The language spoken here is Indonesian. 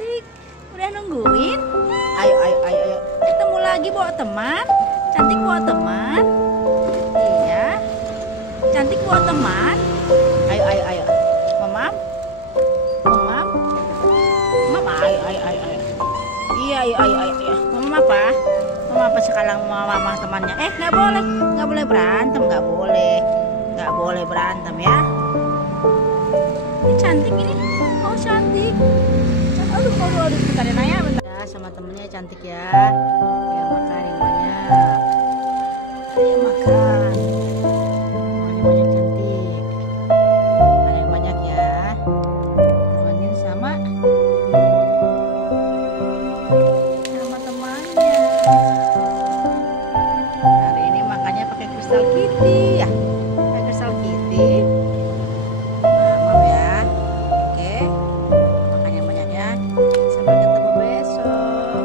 cantik. Udah nungguin? Ayo, ayo, ayo, ayo. Ketemu lagi bawa teman. Cantik bawa teman. Iya. Cantik bawa teman. Ayo, ayo, ayo. Mamam. Mamam. Mama, ayo, ayo, ayo, ayo. Iya, ayo, ayo, ayo, ayo. Mama apa? Mama apa sekarang mama temannya? Nggak boleh berantem, nggak boleh berantem ya. Ini cantik ini, oh cantik. Aduh, bentar ya Naya, bentar. Ya, sama temennya cantik ya. Ya makan yang banyak. Ayo makan. Makan yang banyak cantik. Makan yang banyak ya. Temenin sama temannya. Hari ini makannya pakai Crystal Kitty ya. Pakai Crystal Kitty. Mama ya. Oke. Makan yang banyak ya. Sampai ketemu besok.